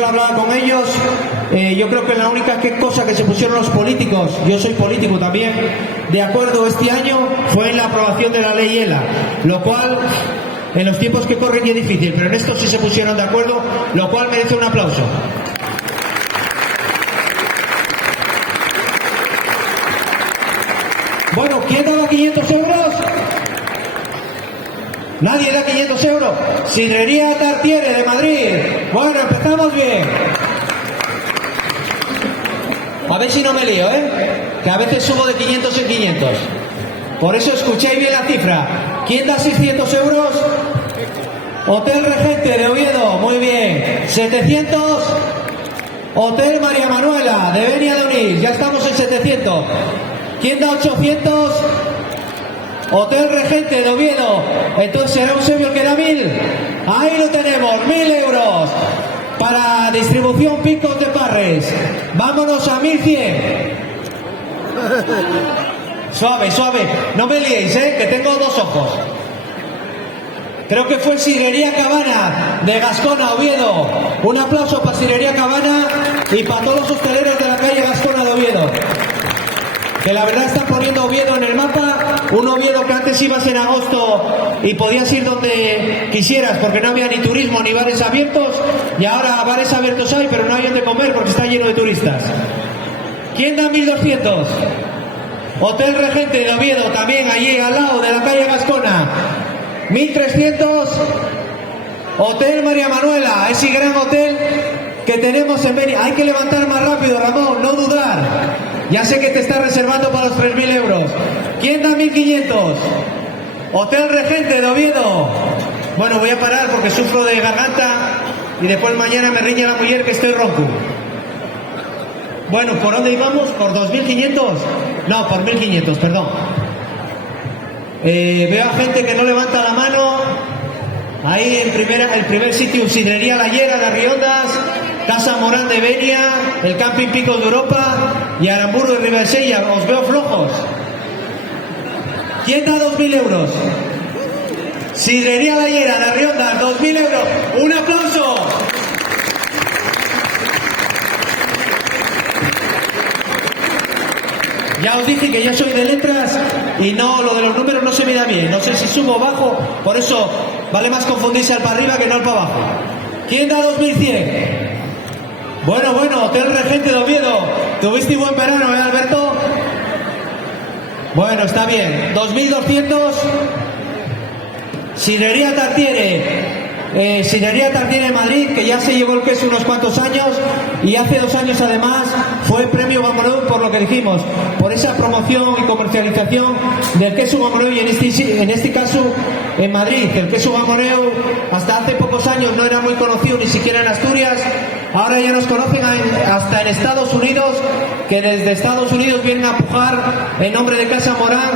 al hablar con ellos, yo creo que la única cosa que se pusieron los políticos, yo soy político también, de acuerdo este año fue en la aprobación de la ley ELA, lo cual en los tiempos que corren ya es difícil, pero en esto sí se pusieron de acuerdo, lo cual merece un aplauso. Bueno, ¿quién daba 500 euros? ¿Nadie da 500 euros? Sidrería Tartiere de Madrid. Bueno, empezamos bien. A ver si no me lío, que a veces subo de 500 en 500. Por eso escuchéis bien la cifra. ¿Quién da 600 euros? Hotel Regente de Oviedo, muy bien. 700. Hotel María Manuela de Benia de Onís, ya estamos en 700. ¿Quién da 800? Hotel Regente de Oviedo. Entonces será Eusebio el que da 1000. Ahí lo tenemos, 1000 euros para distribución Picos de Parres. Vámonos a 1100. Suave, suave. No me liéis, que tengo dos ojos. Creo que fue Sidrería Cabana de Gascona, Oviedo. Un aplauso para Sidrería Cabana y para todos los hosteleros de la calle Gascona de Oviedo, que la verdad están poniendo Oviedo en el mapa. Un Oviedo que antes ibas en agosto y podías ir donde quisieras porque no había ni turismo ni bares abiertos, y ahora bares abiertos hay, pero no hay donde comer porque está lleno de turistas. ¿Quién da 1200? Hotel Regente de Oviedo, también allí al lado de la calle Gascona. 1300. Hotel María Manuela, ese gran hotel que tenemos en Beni. Hay que levantar más rápido, Ramón, no dudar. Ya sé que te estás reservando para los 3000 euros. ¿Quién da 1500? Hotel Regente de Oviedo. Bueno, voy a parar porque sufro de garganta y después mañana me riñe la mujer que estoy ronco. Bueno, ¿por dónde íbamos? ¿Por 2500? No, por 1500, perdón. Veo a gente que no levanta la mano. Ahí el primer sitio, Sidrería La Llera de Arriondas, Casa Morán de Benia, el Camping Picos de Europa y Aramburu de Ribasella. Os veo flojos. ¿Quién da 2000 euros? Sidrería La Llera de Arriondas, 2000 euros. ¡Un aplauso! Ya os dije que yo soy de letras y no, lo de los números no se me da bien. No sé si subo o bajo, por eso vale más confundirse al para arriba que no al para abajo. ¿Quién da 2100? Bueno, Hotel Regente de Oviedo. ¿Tuviste buen verano, Alberto? Bueno, está bien. 2200. Sidrería Tartiere. Sidrería Tartiere de Madrid, que ya se llevó el queso unos cuantos años y hace 2 años además fue premio Gamoreu por lo que dijimos, por esa promoción y comercialización del queso Gamoreu, y en este caso en Madrid. El queso Gamoreu hasta hace pocos años no era muy conocido ni siquiera en Asturias, ahora ya nos conocen hasta en Estados Unidos, que desde Estados Unidos vienen a pujar en nombre de Casa Morán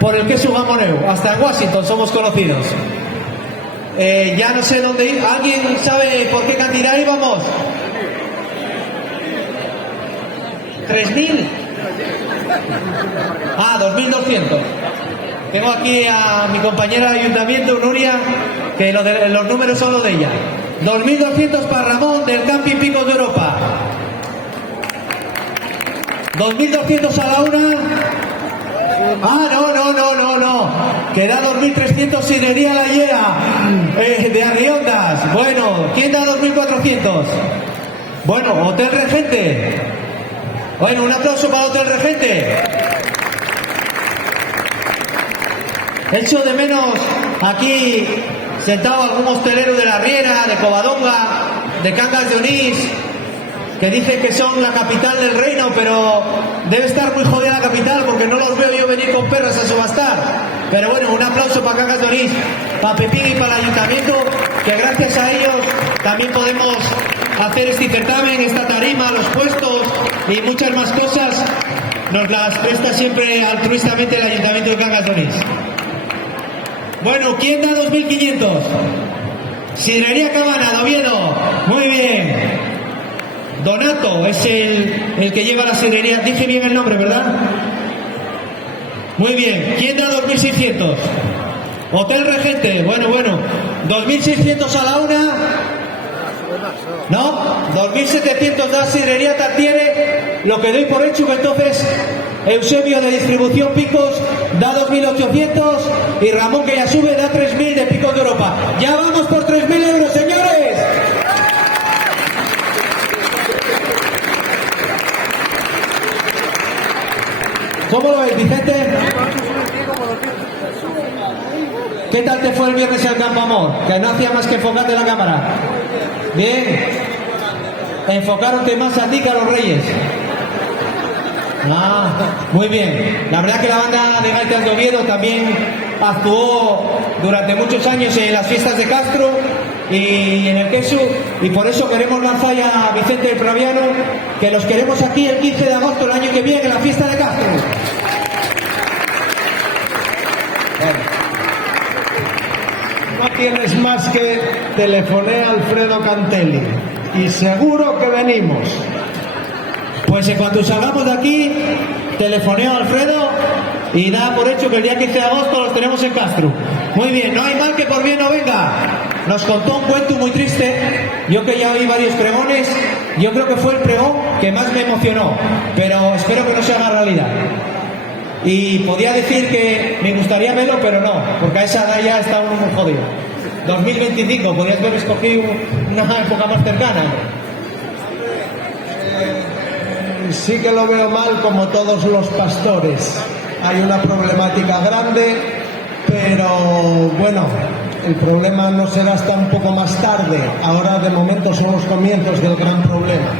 por el queso Gamoreu, hasta en Washington somos conocidos. Ya no sé dónde ir. ¿Alguien sabe por qué cantidad íbamos? 3000. 2200. Tengo aquí a mi compañera de ayuntamiento, Nuria, que los números son los de ella. 2200 para Ramón del Camping Picos de Europa. 2200 a la una. No. Que da 2300 Sidrería La Llera de Arriondas. Bueno, ¿quién da 2400? Bueno, Hotel Regente. Bueno, un aplauso para Hotel Regente. Echo de menos aquí sentado algún hostelero de La Riera, de Covadonga, de Cangas de Onís, que dicen que son la capital del reino, pero debe estar muy jodida la capital porque no los veo yo venir con perras a subastar. Pero bueno, un aplauso para Cangas de Onís, para Pepín y para el ayuntamiento, que gracias a ellos también podemos hacer este certamen, esta tarima, los puestos y muchas más cosas. Nos las presta siempre altruistamente el ayuntamiento de Cangas de Onís. Bueno, ¿quién da 2500? Sidrería Cabana de Oviedo. Muy bien. Donato es el que lleva la sidrería. Dije bien el nombre, ¿verdad? Muy bien. ¿Quién da 2600? Hotel Regente. Bueno. 2600 a la una. ¿No? 2.700 da Sidrería Tartiere, lo que doy por hecho que entonces Eusebio de Distribución Picos da 2.800 y Ramón, que ya sube, da 3.000 de Picos de Europa. ¡Ya vamos por 3.000 euros, señores! ¿Cómo lo ves, Vicente? ¿Qué tal te fue el viernes en el Campo Amor? Que no hacía más que enfocarte en la cámara. Bien. Enfocaronte más a ti que a los Reyes. Ah, muy bien. La verdad que la banda de Gaitas de Oviedo también actuó durante muchos años en las fiestas de Castro y en el Queso, y por eso queremos lanzar ya a Vicente el Praviano, que los queremos aquí el 15 de agosto el año que viene en la fiesta de Castro. Bueno. No tienes más que telefoné a Alfredo Cantelli y seguro que venimos. Pues en cuanto salgamos de aquí, telefoneo a Alfredo y da por hecho que el día 15 de agosto los tenemos en Castro. Muy bien, no hay mal que por bien no venga. Nos contó un cuento muy triste. Yo que ya oí varios pregones, yo creo que fue el pregón que más me emocionó, pero espero que no se haga realidad. Y podía decir que me gustaría verlo, pero no, porque a esa edad ya está uno muy jodido. 2025, podrías haber escogido una época más cercana. Sí que lo veo mal, como todos los pastores. Hay una problemática grande, pero bueno, el problema no será hasta un poco más tarde. Ahora de momento son los comienzos del gran problema.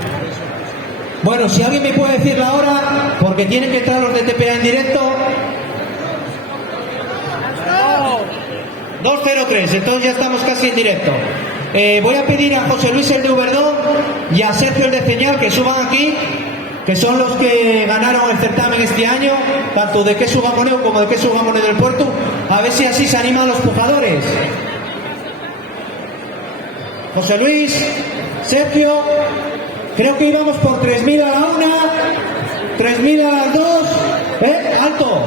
Bueno, si alguien me puede decir la hora, porque tienen que entrar los de TPA en directo. 2:03, entonces ya estamos casi en directo. Voy a pedir a José Luis el de Uberdón y a Sergio el de Ceñal que suban aquí, que son los que ganaron el certamen este año, tanto de queso gamoneo como de queso gamoneo del puerto, a ver si así se animan los pujadores. José Luis, Sergio, creo que íbamos por 3.000 a la una, 3.000 a las dos, alto,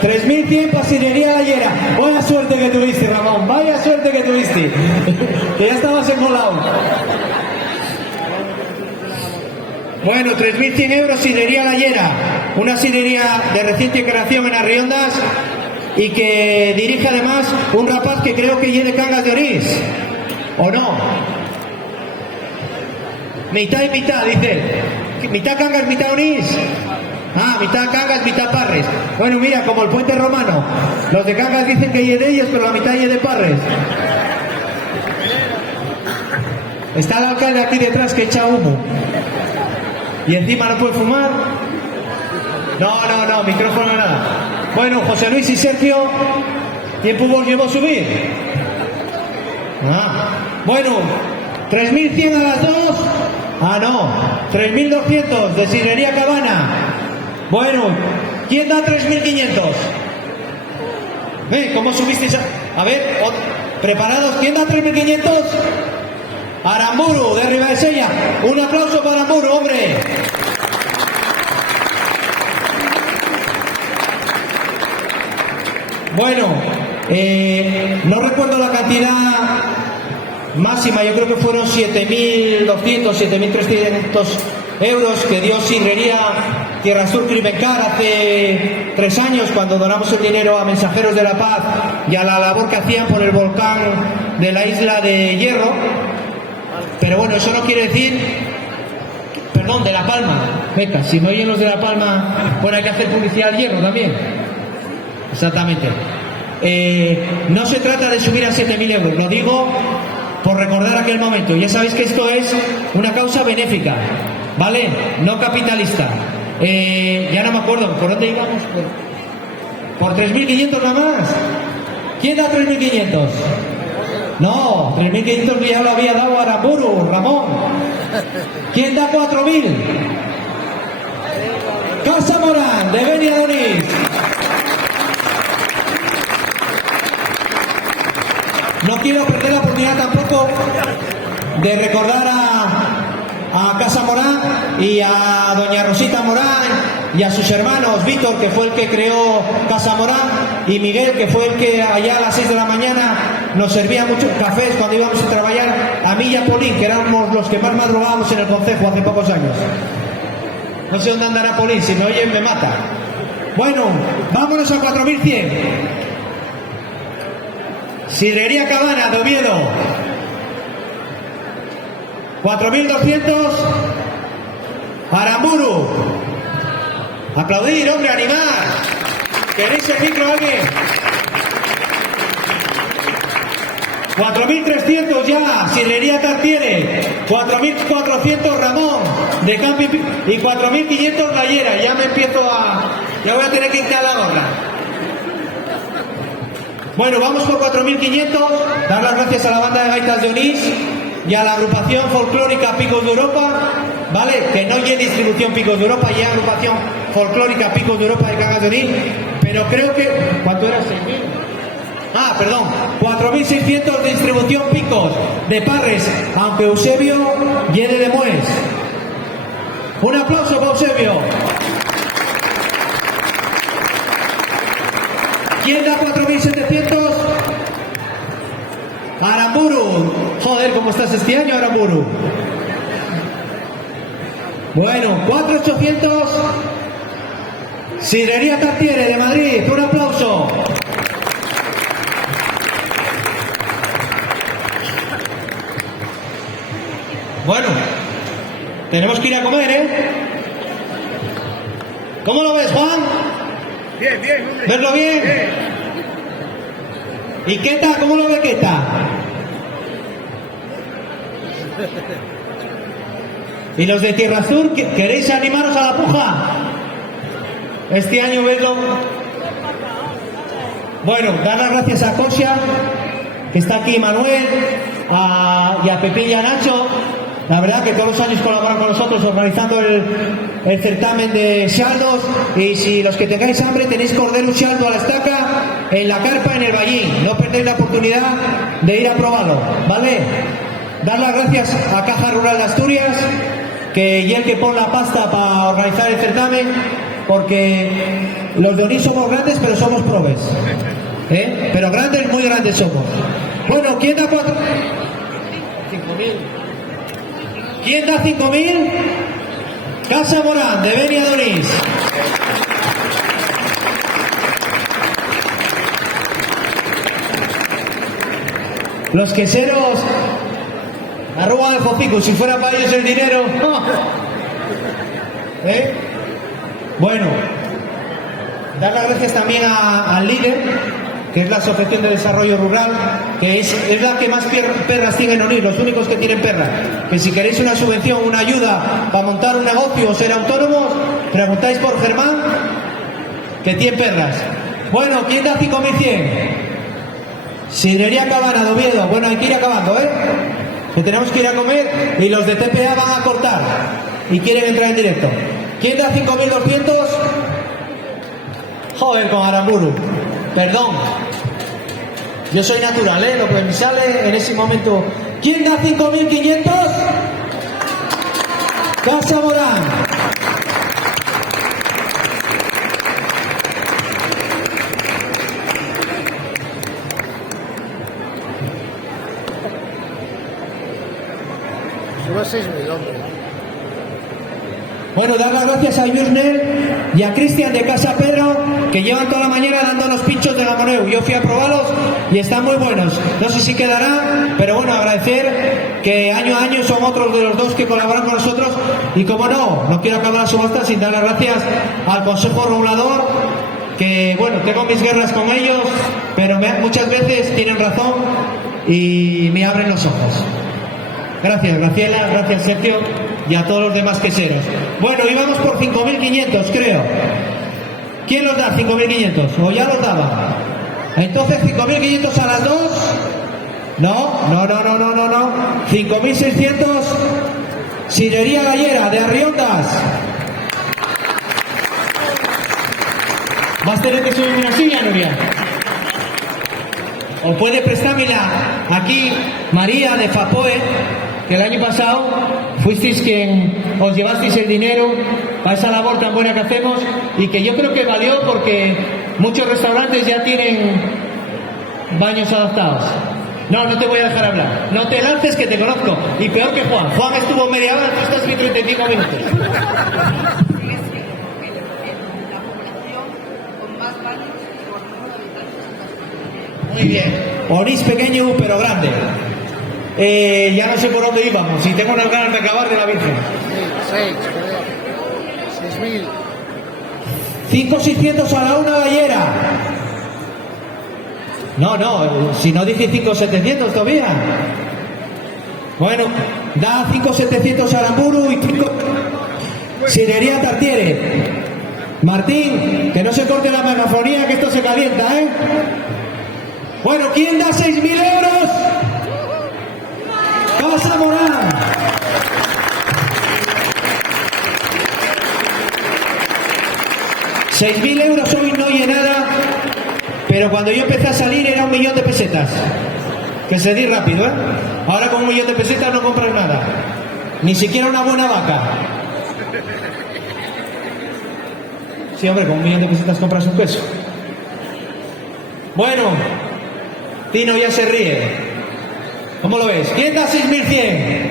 3.100 para Sidrería La Llera. Buena suerte que tuviste, Ramón, vaya suerte que tuviste, que ya estabas enmolado. Bueno, 3.100 euros, Sidrería La Llera, una sidrería de reciente creación en Arriondas y que dirige además un rapaz que creo que lleve Cangas de Orís, ¿o no? Mitad y mitad, dice. ¿Mitad Cangas, mitad Orís? Ah, mitad Cangas, mitad Parres. Bueno, mira, como el puente romano. Los de Cangas dicen que lleve de ellos, pero la mitad lleve de Parres. Está el alcalde aquí detrás que echa humo. Y encima no puede fumar. No, micrófono nada. Bueno, José Luis y Sergio, ¿tiempo vos llevó a subir? Bueno, 3.100 a las dos. No, 3.200 de Sidrería Cabana. Bueno, ¿quién da 3.500? ¿Cómo subisteis? A ver, ¿preparados? ¿Quién da 3.500? Aramburu, de Ribadesella. Un aplauso para Aramburu, hombre. Bueno, no recuerdo la cantidad máxima, yo creo que fueron 7.200, 7.300 euros que dio Sidrería Tierra Sur Crimencar hace 3 años, cuando donamos el dinero a Mensajeros de la Paz y a la labor que hacían por el volcán de la isla de Hierro. Pero bueno, eso no quiere decir, perdón, de La Palma. Venga, si me oyen los de La Palma, bueno, hay que hacer publicidad al Hierro también. Exactamente. No se trata de subir a 7.000 euros, lo digo por recordar aquel momento. Ya sabéis que esto es una causa benéfica, ¿vale? No capitalista. Ya no me acuerdo, ¿por dónde íbamos? ¿Por 3.500 nada más? ¿Quién da 3.500? No, 3.500 ya lo había dado a Aramburu, Ramón. ¿Quién da 4.000? Casa Morán, de Beni Adonís. No quiero perder la oportunidad tampoco de recordar a Casa Morán y a doña Rosita Morán y a sus hermanos, Víctor, que fue el que creó Casa Morán, y Miguel, que fue el que allá a las 6 de la mañana nos servía muchos cafés cuando íbamos a trabajar, a mí y a Polín, que éramos los que más madrugábamos en el concejo hace pocos años. No sé dónde andará Polín, si me oyen me mata. Bueno, vámonos a 4100. Sidrería Cabana de Oviedo. 4200. Aramburu. Aplaudir, hombre, animar. ¿Queréis el micro alguien? 4.300 ya, Sidrería Tartiere. 4.400 Ramón de Camping y 4.500 Gallera. Ya me empiezo a... Ya voy a tener que quitar la gorra. Bueno, vamos por 4.500. Dar las gracias a la banda de gaitas de Onís y a la agrupación folclórica Picos de Europa, ¿vale? Que no hay distribución Picos de Europa, y agrupación folclórica Picos de Europa de Cangas de Onís, pero creo que... ¿Cuánto era? 6.000. Ah, perdón, 4.600 de distribución Picos de Parres, aunque Eusebio viene de Mues. Un aplauso para Eusebio. ¿Quién da 4.700? Aramburu. Joder, ¿cómo estás este año, Aramburu? Bueno, 4.800. Sidrería Tartiere de Madrid. Un aplauso. Bueno, tenemos que ir a comer, ¿eh? ¿Cómo lo ves, Juan? Bien, bien, hombre. ¿Verlo bien? Bien. ¿Y Queta? ¿Cómo lo ve Queta? ¿Y los de Tierra Azul, queréis animaros a la puja? Este año verlo. Bueno, dar las gracias a Cosia, que está aquí Manuel, y a Pepín y a Nacho. La verdad que todos los años colaboran con nosotros organizando el certamen de Xaldos, y si los que tengáis hambre tenéis cordero Xaldo a la estaca en la carpa en el Ballín. No perdéis la oportunidad de ir a probarlo, ¿vale? Dar las gracias a Caja Rural de Asturias, que y el que pone la pasta para organizar el certamen, porque los de Onís somos grandes, pero somos probes, ¿eh? Pero grandes, muy grandes somos. Bueno, ¿quién da 4? 5.000. ¿Quién da 5.000? Casa Morán, de Benia de Onís. Los queseros arroban el focico, si fuera para ellos el dinero. ¿Eh? Bueno, dar las gracias también al líder, que es la Asociación de Desarrollo Rural, que es la que más perras tiene en Onís, los únicos que tienen perras. Que si queréis una subvención, una ayuda para montar un negocio o ser autónomos, preguntáis por Germán, que tiene perras. Bueno, ¿quién da 5.100? Sidrería Cabana de Oviedo. Bueno, hay que ir acabando, ¿eh? Que tenemos que ir a comer y los de TPA van a cortar y quieren entrar en directo. ¿Quién da 5.200? Joder, con Aramburu. Perdón. Yo soy natural, ¿eh? Lo que me sale en ese momento. ¿Quién da 5.500? Casa Morán. Suba 6.000, hombre. Bueno, dar las gracias a Yusnel y a Cristian de Casa Pedro, que llevan toda la mañana dando los pinchos de la Moneu. Yo fui a probarlos y están muy buenos. No sé si quedarán, pero bueno, agradecer que año a año son otros de los dos que colaboran con nosotros. Y como no quiero acabar la subasta sin dar las gracias al Consejo Regulador, que bueno, tengo mis guerras con ellos, pero muchas veces tienen razón y me abren los ojos. Gracias, Graciela, gracias, Sergio, y a todos los demás queseros. Bueno, íbamos por 5.500, creo. ¿Quién los da 5.500? ¿O ya los daba? Entonces, 5.500 a las 2. No. 5.600. Sidrería Gallera de Arriondas. ¿Vas a tener que subir una silla, Nuria? ¿O puede prestármela aquí María de Fapoe, que el año pasado fuisteis quien os llevasteis el dinero para esa labor tan buena que hacemos y que yo creo que valió porque muchos restaurantes ya tienen baños adaptados? No, no te voy a dejar hablar. No te lances que te conozco. Y peor que Juan. Juan estuvo media hora, tú estás 35 minutos. Sigue siendo la población con más baños por número de habitantes. Muy bien. Onís pequeño pero grande. Ya no sé por dónde íbamos. Si tengo unas ganas de acabar de la Virgen. 6.000. 5.600 a la una gallera. No, si no dije 5.700 todavía. Bueno, da 5.700 a Aramburu y 5 Sirería Tartiere. Martín, que no se corte la megafonía que esto se calienta, ¿eh? Bueno, ¿quién da 6.000 euros? Casa Morán. €6.000 hoy no oye nada, pero cuando yo empecé a salir era 1.000.000 de pesetas. Que se di rápido, ¿eh? Ahora con 1.000.000 de pesetas no compras nada. Ni siquiera una buena vaca. Sí, hombre, con 1.000.000 de pesetas compras un queso. Bueno, Tino ya se ríe. ¿Cómo lo ves? ¿Quién da 6.100?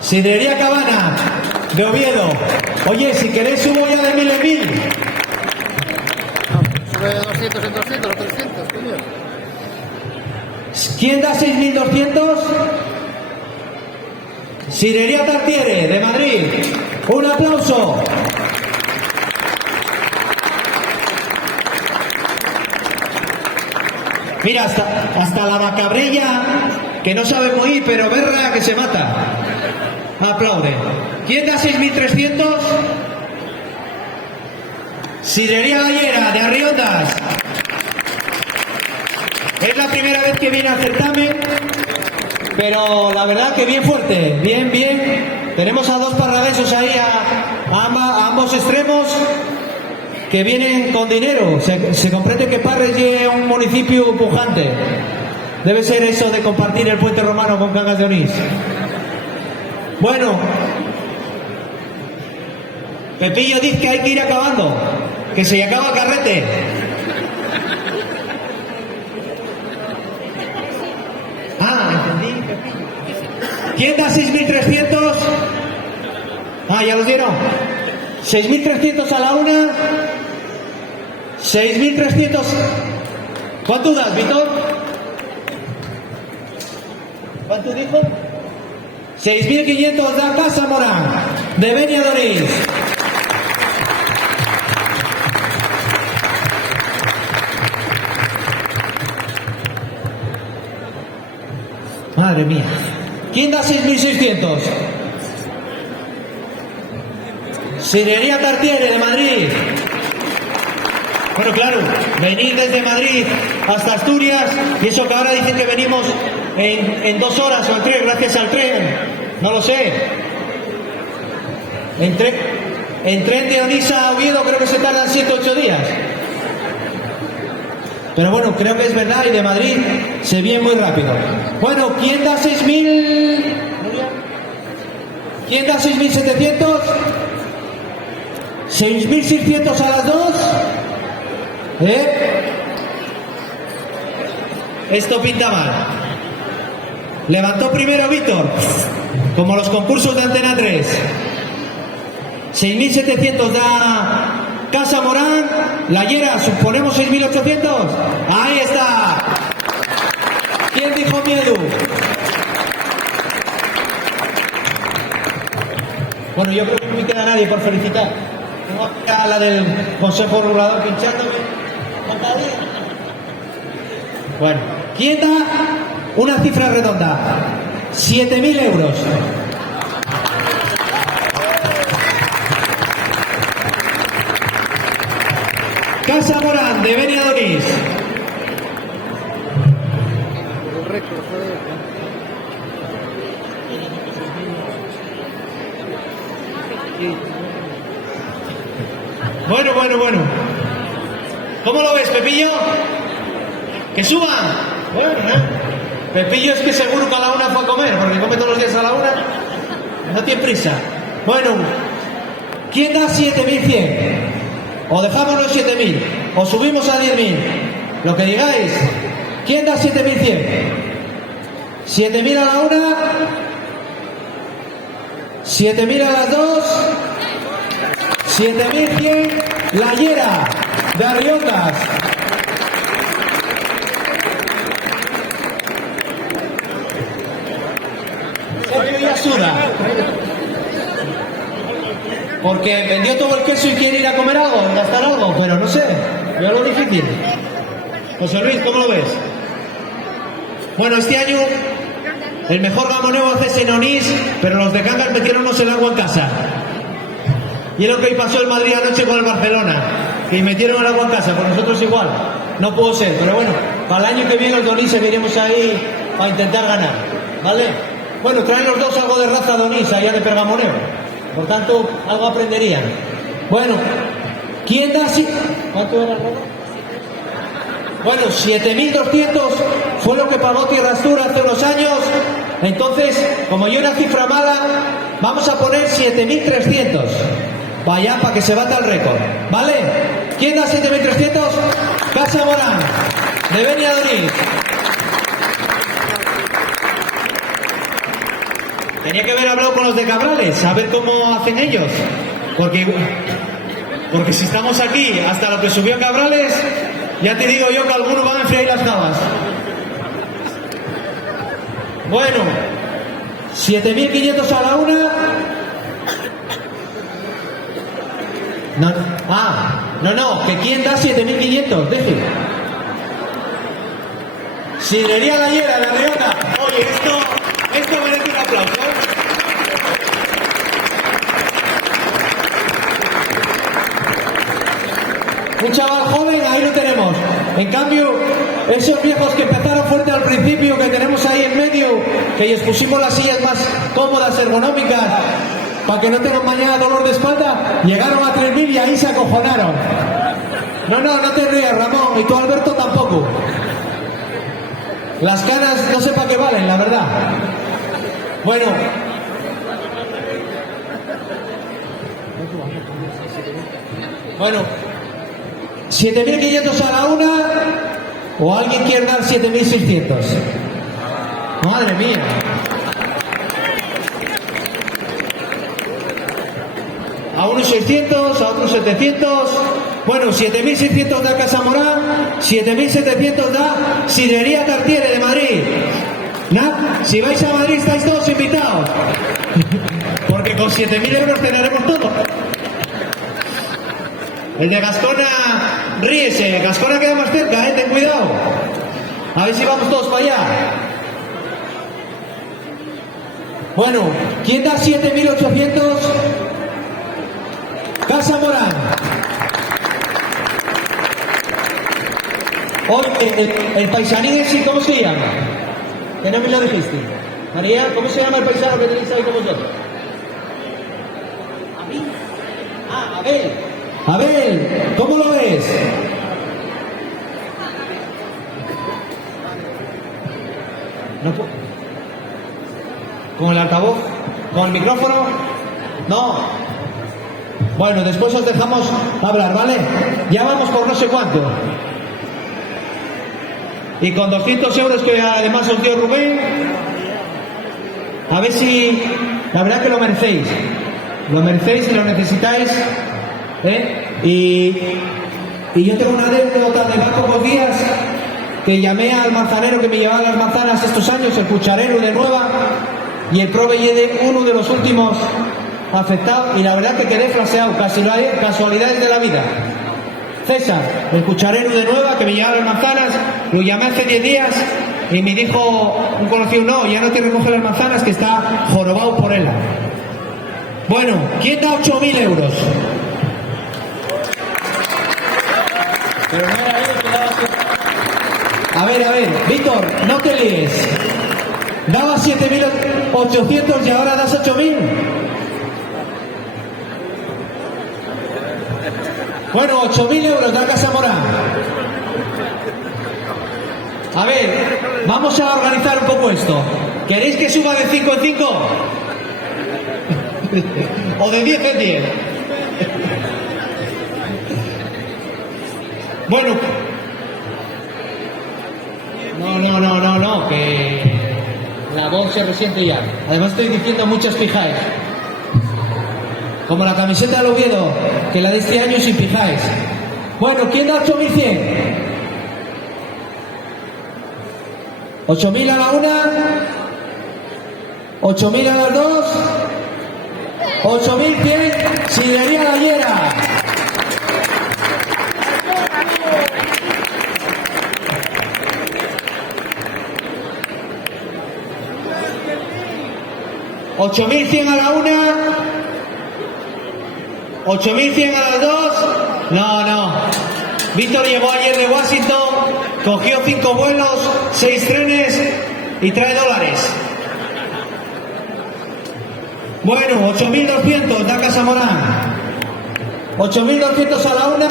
Sidrería Cabana, de Oviedo. Oye, si queréis subo ya de 1.000 en 1.000. Sube de 200 en 200 o 300, coño. ¿Quién da 6.200? Sidrería Tartiere, de Madrid. Un aplauso. Mira, hasta la macabrella, que no sabe morir, pero verla que se mata. Aplaude. ¿Quién da 6.300? Sidrería Gallera, de Arriondas. Es la primera vez que viene al certamen, pero la verdad que bien fuerte, bien. Tenemos a dos parraguesos ahí a ambos extremos que vienen con dinero. Se comprende que Parres es un municipio pujante. Debe ser eso de compartir el puente romano con Cangas de Onís. Bueno, Pepillo dice que hay que ir acabando, que se acaba el carrete. Entendí, Pepillo. ¿Quién da 6.300? Ya los dieron. 6.300 a la una. 6.300. ¿Cuánto das, Víctor? ¿Cuánto dijo? 6.500 da Casa Morán, de Beni Adonís. Madre mía. ¿Quién da 6.600? Sidrería Tartiere, de Madrid. Bueno, claro, venir desde Madrid hasta Asturias, y eso que ahora dicen que venimos en 2 horas o en 3, gracias al tren, no lo sé. En tren de Onís a Oviedo creo que se tardan 7 o 8 días. Pero bueno, creo que es verdad, y de Madrid se viene muy rápido. Bueno, ¿quién da 6.000? ¿Quién da 6.700? 6.600 a las 2. Esto pinta mal. Levantó primero Víctor, como los concursos de Antena 3. 6.700 da Casa Morán. La Llera, suponemos 6.800. Ahí está. ¿Quién dijo miedo? Bueno, yo creo que no me queda nadie por felicitar. Tengo aquí a la del Consejo Regulador pinchándome. Bueno, ¿quién da una cifra redonda? 7.000 euros. Casa Morán, de Beni Adonís. El récord, joder. Bueno. ¿Cómo lo ves, Pepillo? ¿Que suban? Bueno, Pepillo es que seguro que a la una fue a comer, porque come todos los días a la una. No tiene prisa. Bueno, ¿quién da 7.100? O dejamos los 7.000, o subimos a 10.000. Lo que digáis. ¿Quién da 7.100? 7.000 a la una, 7.000 a las dos, 7.100 la Llera de Arriondas. Sergio ya suda. Porque vendió todo el queso y quiere ir a comer algo, gastar algo, pero no sé, veo algo difícil. José Luis, ¿cómo lo ves? Bueno, este año el mejor gamoneo hace en Onís, pero los de Cangas metieronnos el agua en casa. Y es lo que pasó el Madrid anoche con el Barcelona, que metieron el agua en casa, con nosotros igual. No pudo ser, pero bueno, para el año que viene los de Onís seguiremos ahí para intentar ganar, ¿vale? Bueno, traen los dos algo de raza de Onís, allá de Pergamoneo. Por tanto, algo aprenderían. Bueno, ¿quién da si... ¿Cuánto era el robo? Bueno, 7.200 fue lo que pagó Tierras Tour hace unos años. Entonces, como yo una cifra mala, vamos a poner 7.300. Vaya, para que se bata el récord. ¿Vale? ¿Quién da 7.300? Casa Morán, de Beniadonís. Tenía que haber hablado con los de Cabrales, a ver cómo hacen ellos. Porque si estamos aquí hasta lo que subió Cabrales, ya te digo yo que algunos van a enfriar las jabas. Bueno, 7.500 a la una. No, que quién da 7.500, deje. Sidrería La Llera de Arriondas. Oye, esto merece un aplauso. Un chaval joven, ahí lo tenemos. En cambio, esos viejos que empezaron fuerte al principio, que tenemos ahí en medio, que les pusimos las sillas más cómodas, ergonómicas, para que no tengan mañana dolor de espalda, llegaron a 3.000 y ahí se acojonaron. No te rías, Ramón, y tú, Alberto, tampoco. Las canas no sé para qué valen, la verdad. Bueno. Bueno. 7.500 a la una, o alguien quiere dar 7.600. Madre mía. A unos 600, a otros 700. Bueno, 7.600 da Casa Morán, 7.700 da Sidrería Tartiere de Madrid. Si vais a Madrid estáis todos invitados. Porque con 7.000 euros cenaremos todo. El de Gascona, ríese, Gascona queda más cerca, ten cuidado. A ver si vamos todos para allá. Bueno, ¿quién da 7.800? Casa Morán. Oye, el paisanín en sí, ¿cómo se llama? Que no me lo dijiste. María, ¿cómo se llama el paisano que tenéis ahí con vosotros? Abel. Abel, ¿cómo lo ves? No puedo. ¿Con el altavoz? ¿Con el micrófono? No. Bueno, después os dejamos hablar, ¿vale? Ya vamos por no sé cuánto. Y con 200 euros que además os dio Rubén, a ver si... La verdad que lo merecéis. Lo merecéis y lo necesitáis. Y yo tengo una anécdota de más pocos días que llamé al manzanero que me llevaba las manzanas estos años, el cucharero de Nueva, y el proveyé de uno de los últimos afectados, y la verdad que quedé flaseado, casualidades de la vida. César, el cucharero de Nueva, que me llevaba las manzanas, lo llamé hace 10 días y me dijo un conocido, no, ya no te recoge las manzanas, que está jorobado por él. Bueno, ¿quién da 8.000 euros? Pero no era él que daba... A ver, Víctor, no te líes. Daba 7.800 y ahora das 8.000. Bueno, 8.000 euros da Casa Morán. A ver, vamos a organizar un poco esto. ¿Queréis que suba de 5 en 5? ¿O de 10 en 10? Bueno. No, que La voz se resiente ya. Además estoy diciendo muchos fijáis. Como la camiseta del Oviedo, que la de este año sin fijáis. Bueno, ¿quién da 8.100? 8.000 a la una, 8.000 a las dos, 8.100, Sidrería La Llera. ¿8.100 a la una? ¿8.100 a las dos? No. Víctor llegó ayer de Washington, cogió 5 vuelos, 6 trenes y trae dólares. Bueno, 8.200 da Casa Morán. 8.200 a la una.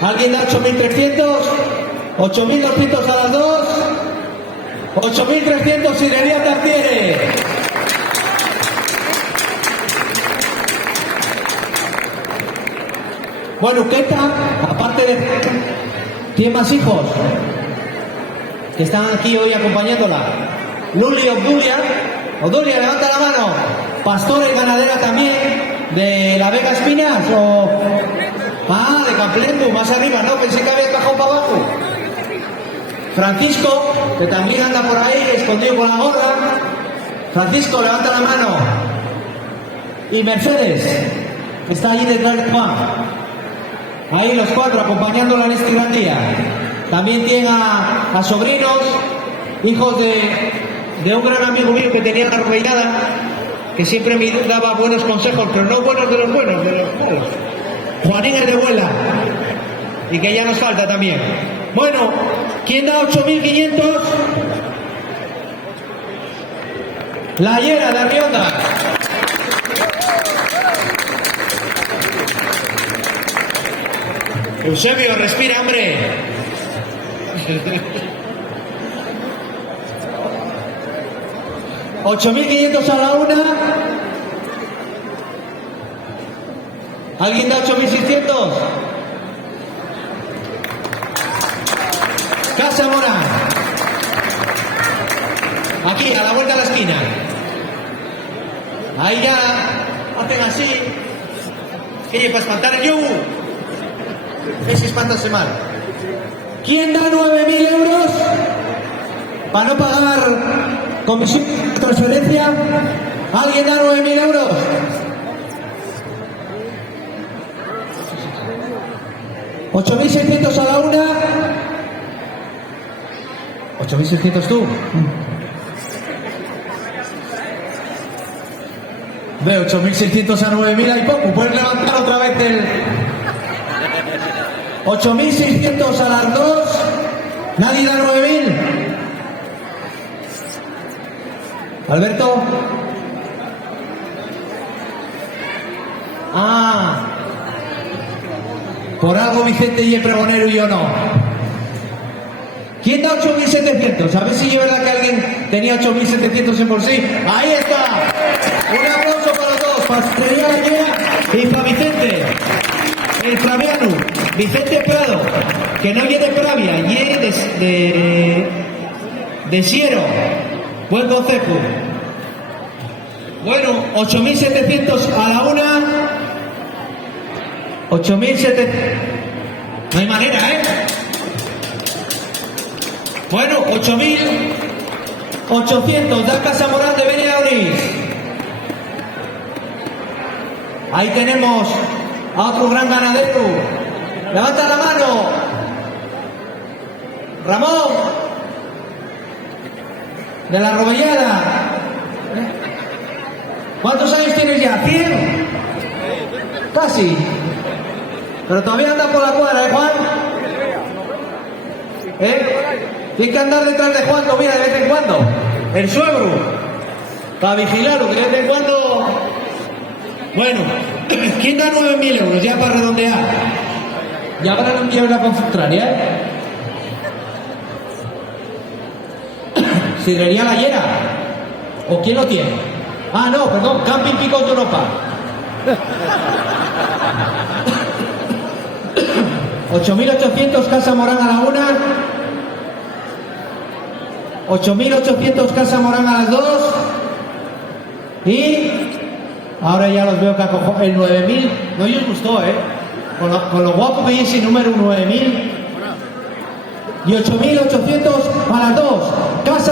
¿Alguien da 8.300? 8.200 a las dos. 8.300 Sidrería Tartiere. Bueno, Keta, aparte de... ¿Tiene más hijos? Que están aquí hoy acompañándola. Luli Obdulia. Obdulia, levanta la mano. Pastora y ganadera también. ¿De la Vega Espinas o...? Ah, de Camplendu, más arriba, ¿no? Pensé que había bajado para abajo. Francisco, que también anda por ahí, escondido con la gorra. Francisco, levanta la mano. Y Mercedes, que está allí detrás de Juan. Ahí los 4 acompañándola en este gran día. También tiene a sobrinos, hijos de un gran amigo mío que tenía la arruinada, que siempre me daba buenos consejos, pero no buenos de los buenos, de los malos. Juanín es de Huela, y que ya nos falta también. Bueno, ¿quién da 8.500? La Llera de Arrionda. Eusebio, respira, hombre. ¿8.500 a la una? ¿Alguien da 8.600? Casa Morán. Aquí, a la vuelta de la esquina. Ahí ya hacen así. ¿Qué para espantar el yugo? Es espantarse mal. ¿Quién da 9.000 euros para no pagar comisión de transferencia? ¿Alguien da 9.000 euros? ¿8.600 a la una? ¿8.600 tú? Veo 8.600 a 9.000 hay poco. Puedes levantar otra vez el... 8.600 a las 2. ¿Nadie da 9.000? Alberto. Ah. Por algo Vicente y el pregonero y yo no. ¿Quién da 8.700? A ver si es verdad que alguien tenía 8.700 en bolsillo. Ahí está. Un aplauso para los dos. Para Sidrería La Llera y para Vicente. El Flaviano. Vicente Prado. Que no viene de Pravia, viene de Siero. Buen consejo. Bueno, 8.700 a la una. 8.700. No hay manera, ¿eh? Bueno, 8.800 da Casa Morán de Valladolid. Ahí tenemos a otro gran ganadero. Levanta la mano. Ramón. De la Rovellada. ¿Cuántos años tienes ya? ¿100? Casi. Pero todavía anda por la cuadra, ¿eh, Juan? Tiene que andar detrás de Juan, mira, de vez en cuando. El suegro. Para vigilarlo, que de vez en cuando... Bueno, ¿quién da 9.000 euros ya para redondear? Ya para no enviar la contraria, ¿eh? Sidrería La Llera. ¿O quién lo tiene? Ah, no, perdón, Camping Picos de Europa. 8.800 Casa Morán a la una. 8.800 Casa Morán a las 2. Y ahora ya los veo que acojo el 9.000. No os gustó, con lo guapo que es el número 9.000. Y 8.800 a las 2. Casa